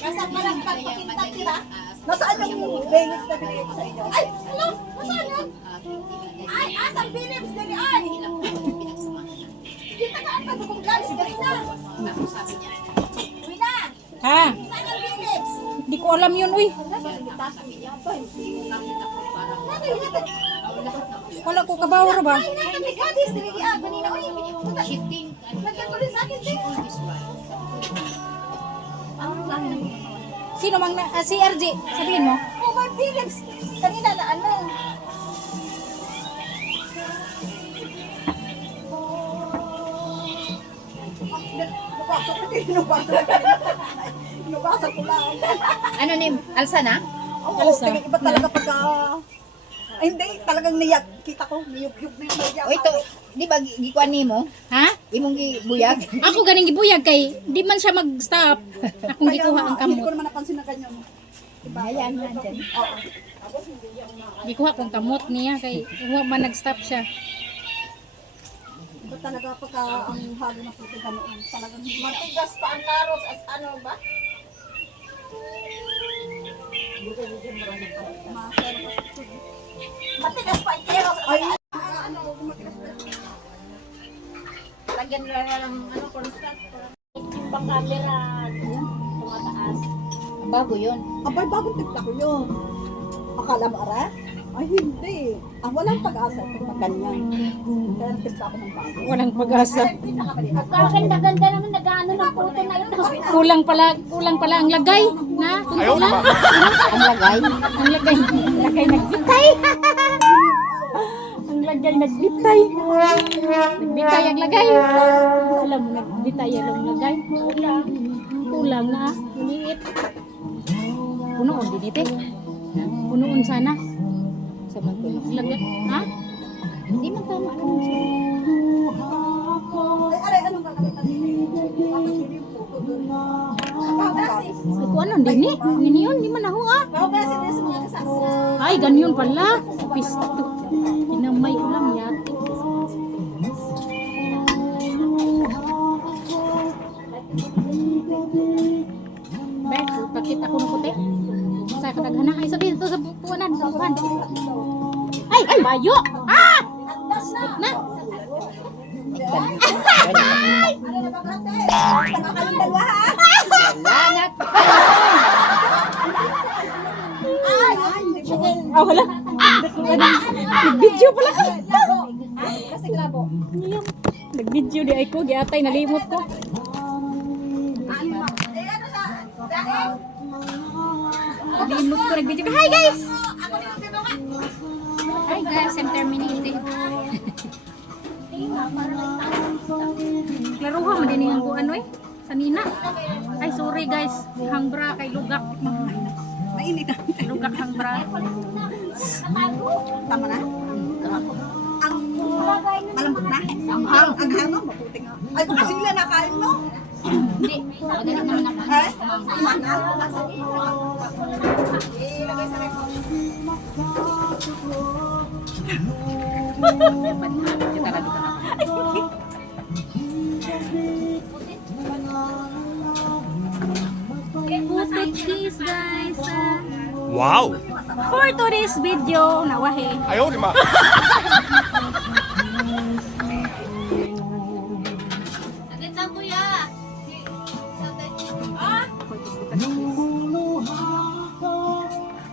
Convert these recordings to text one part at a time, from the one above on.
Nasa parang pagpakintat, di ba? Nasaan yung Philips na binigay ko sa inyo? Ay, ano? Nasaan yun? Ay, asang Philips, dali ay! Kita ka ang pagkukong galis, dali na! Uy na! Ha? Saan ang Philips? Di ko alam yun, uy. Wala ko kabawar ba? Ay, natin may galis, dali ah, ganina. Uy, shifting. Lagyan mo rin sa akin, din. Sino mang si RJ? Sabihin mo. Oh, my Philips! Kanina na ano? Nubasa ko lang. Ano ni Alsa na? Oo, Alsa. iba talaga pagka... Ay, hindi, talagang niyak. Kita ko, niyug-yug na yung niyak. O ito, di ba gikuan nimo? Ha? Imong gibuyag? Ako ganing gibuyag kay di man siya mag-stop. Akong gikuha ang Hindi ko kamot. naman napansin na ganyan. Diba? Hayaan mo dyan. Oo. Gikuha kong kamot niya kay huwag man nag-stop siya. Iba talaga pagka ang halo ng puti ganoon. Talagang Matigas pa ang karos as ano ba? matigas pa ang keros. Ay, Lagyan lang ng ano, constant. Yung pang camera, tumataas. Bago yun. abay, bagong tipla ko yun. Akala mo, ara? Ay, hindi. Ang walang pag-asa ito na ganyan. Kaya tipla ko ng bago. Walang pag-asa. Kakaganda-ganda naman, nag-ano ng puto na yun. Kulang pala ang lagay na. Ayaw na. Ang lagay. Ang lagay nagbitay. Ang lagay nagbitay. Nagbitay ang lagay. Alam mo, nagbitay ang lagay. Kulang na. Maliit. Punoon din ite. Punoon sana. Sa magpuno. Lagay. Ha? Hindi man tama. Ay, aray, anong gagamitan niyo? Bakit yun yung puto doon? Pagkasin. Ay, kung ano din eh. Ano yun? Di man ako ah. Pagkasin niya sa mga kasama. Ay, ganyan pala. Pisto. Inamay ko lang yate. Bek, pakita ko ng puti. Sa kadaghana. Ay, sabi ito sa bukuanan. Sa bukuan. Ay, ay, bayo! Ah! Na! Ano na ba, brate? Tama kayong dalawa, ha? Lanat. Ay, hindi ko. Ah, wala. Nag-video pala ka. Labo. Kasi labo. Nag-video di ay ko. Giatay, nalimot ko. Ano ba? Eh, ano sa... Dahil? Nalimot ko. Nag-video ko. Hi guys! Ako din ang tinungan. Hi guys, I'm terminated. Klaruha mo din yung buwan eh. Sanina. Ay, sorry guys. Hangbra kay lugak. Mainit na. Lugak hangbra. Tama na? Ang malambot na? Ang hang, maputi nga. Ay, baka sila nakain mo. Hindi. Madali naman ako. Eh? Sana? Ilagay sa record. Putik cheese guys. Wow! For today's video, nawahe. Ayaw, di ma. Agad kuya.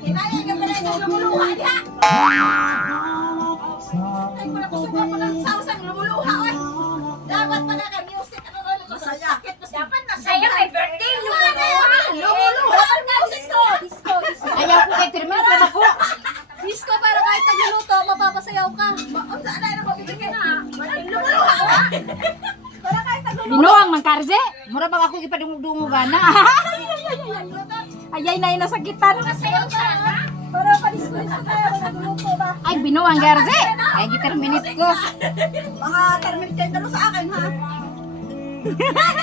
Hinayang ka pala yung lumuluha niya. Ay, wala ko sa papa ng sausang lumuluha, oy. Dapat pala ka music. Ano ba? Sakit mo. Dapat na Saya may birthday, lumuluha. Lumuluha ang music to. Ayaw ko kay Termin. Kaya ko. Disco para kahit tagluluto, mapapasayaw ka. Saan na mabibigyan? Lumuluha ka. Para kahit tagluluto. Binuang man karze. Mura bang ako ipadungog-dungo gana. Ayay na inasakitan. Sayaw sana. Para pa-disco-disco tayo, nagluluto ba? Ay, binuang karze. Ay, giterminate ko. Mga terminate kayo dalo sa akin, ha?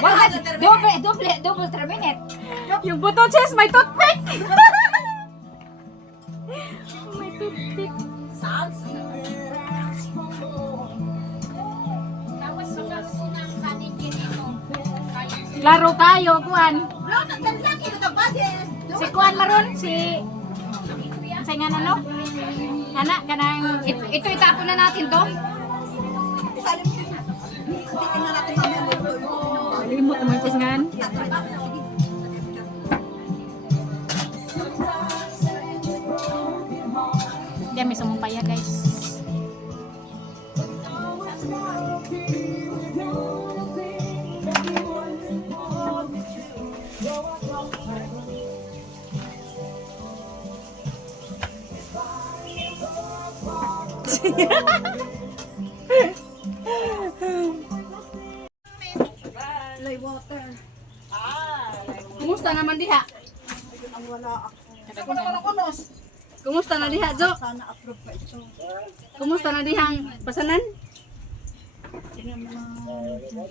Bakit? Double terminate. Yung buto chest, may toothpick. May toothpick. Tapos sunang kanin din Klaro kayo, kuan. Lo, naglalaki na ka budget. Si kuan maron, si... Sa nga ano? Anak, kanang... Ito itapon na natin to. Isalim ko. Hindi na natin mamaya. Limot naman kusngan. Diyan, may sumumpaya guys. Lay water. Kumusta naman diha? Ang wala ako. Ako naman ang kunos. Kumusta na diha, Jo? Sana approve pa ito. Kumusta na dihang pasanan?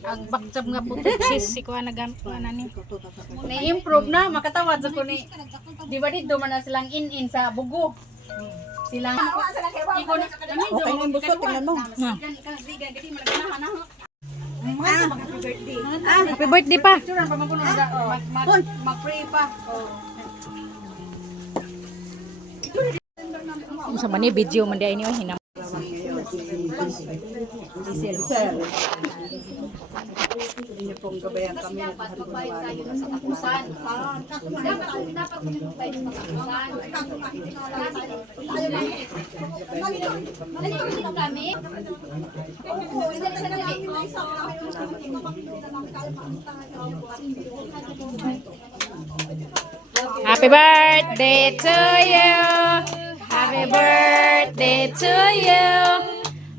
Ang bakjab nga puto sis, si kuan nagamit ko na ni. Na-improve na, makatawad sa kuni. Di ba dito man na silang in-in sa bugo? Silang ikon Okay na yung buso, tingnan mo. Happy birthday pa. Mag-pray pa. Sa man ni video man di ini hinam. Hindi pong gabayan kami. Dapat tayo sa tapusan. Dapat tayo sa tapusan. Nalilito kami. Happy birthday to you. Happy birthday to you.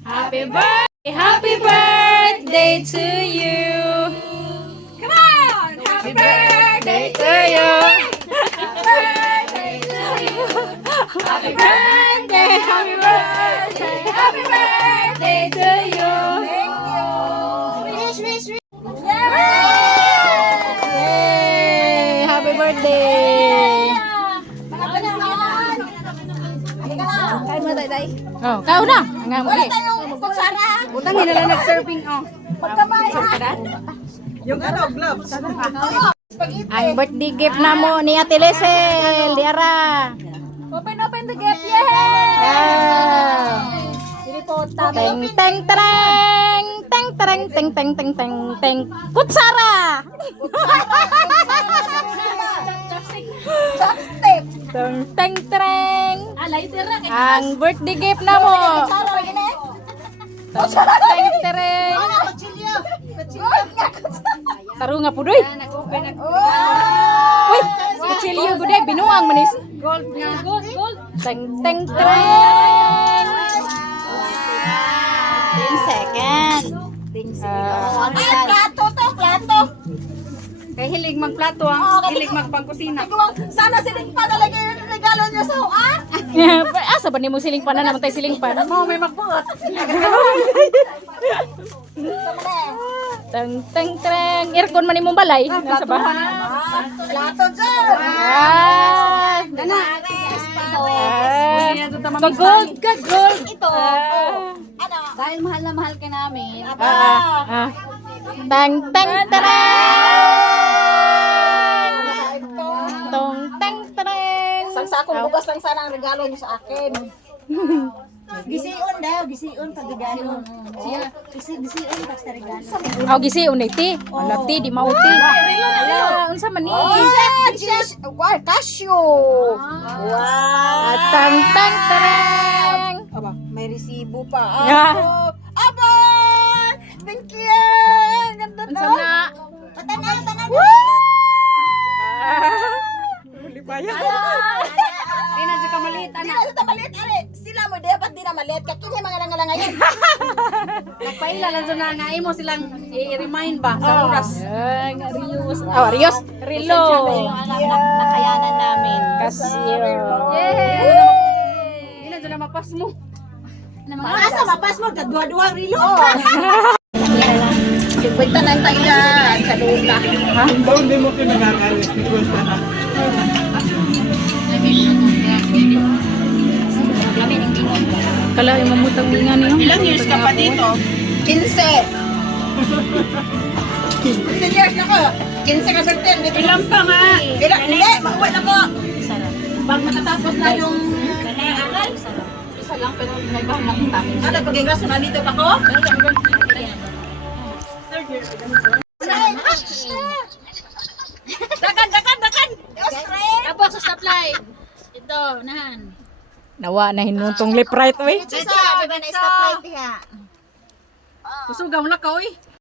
Happy birthday, happy birthday to you. Come on, happy birthday to you. Happy birthday, happy birthday, happy birthday to you. Wish, wish, wish. Yay! Happy birthday. Kain mo, tay-tay. Oh, kau na. Ang Wala tayong kutsara. Utangin na lang nag-serving, oh. Pagkamay, ha? Yung ano, gloves. Spaghetti. Ang birthday gift na mo ni Ate Lesel, Diara. Open the gate. Yay! Teng teng tereng, teng tereng teng teng teng teng teng. Kutsara. Chopstick. Teng teng tereng. Alay, tira. Ang birthday gift na mo. Kutsara lagi na. Teng tereng. Kutsilyo. Kutsilyo. Taro nga pudoy. Nag-open na. Uy, kutsilyo guday binuang manis. Gold nga, gold. Teng teng tereng. 10 second. Ay, plato to, plato. Kay hilig magplato, ah. Hilig magpangkusina. Ikaw, sana siling pa talaga yung regalo niyo sa ah? Asa ba ni mo siling pa na naman tayo siling pa? Mo may magbuot. Teng teng tereng. Aircon man imong balay. Nasa ba? Plato dyan. Ah. Dana. Gold ka, gold. Ito. Ano? Dahil mahal na mahal ka namin. Teng teng tereng. Tong teng tereng. Sangsakong bugas lang sana ang regalo niyo sa akin. Gisiun daw, gisiun pag regalo. Gisiun pag sa regalo. Aw gisi unay ti. Alati di mauti. Ala, unsa man ni? Casio. Wow. Teng teng tereng. Aba, may resibo pa. Yeah. Aba! Thank you! Ganda Unsa na. na? Tanan. Di na dyan ka maliit, Di anak. na sa maliit, are. Sila mo, dapat di na maliit. Kakini mga nga ngayon. Nagpaila lang dyan na nga imo silang i-remind ba sa oras. Ay, nga Rios. Oh, Rios. Rilo. Nakayanan namin. Kasyo. Di na dyan na mapas mo. Asa mapas mo, dua-dua rilo. Sigwita na tayo dyan sa lupa. Doon din mo kinagagalit. Because na. Kala yung mamutang nga niyo. Ilang years ka pa dito? 15. 15 years na ko. 15 ka birthday. Ilan pa nga? Hindi, mauwi na ko. Sarap. Pag matatapos na yung Nangangal. isa lang, pero may bahang nakitamin. Ano, pag-ingas na dito pa ko? Dakan! Australia! Tapos sa supply. Ito, nahan. Nawa na hinuntong lip right, oy. Isa, di ba na stoplight diha? Kusugaw na ka, oy.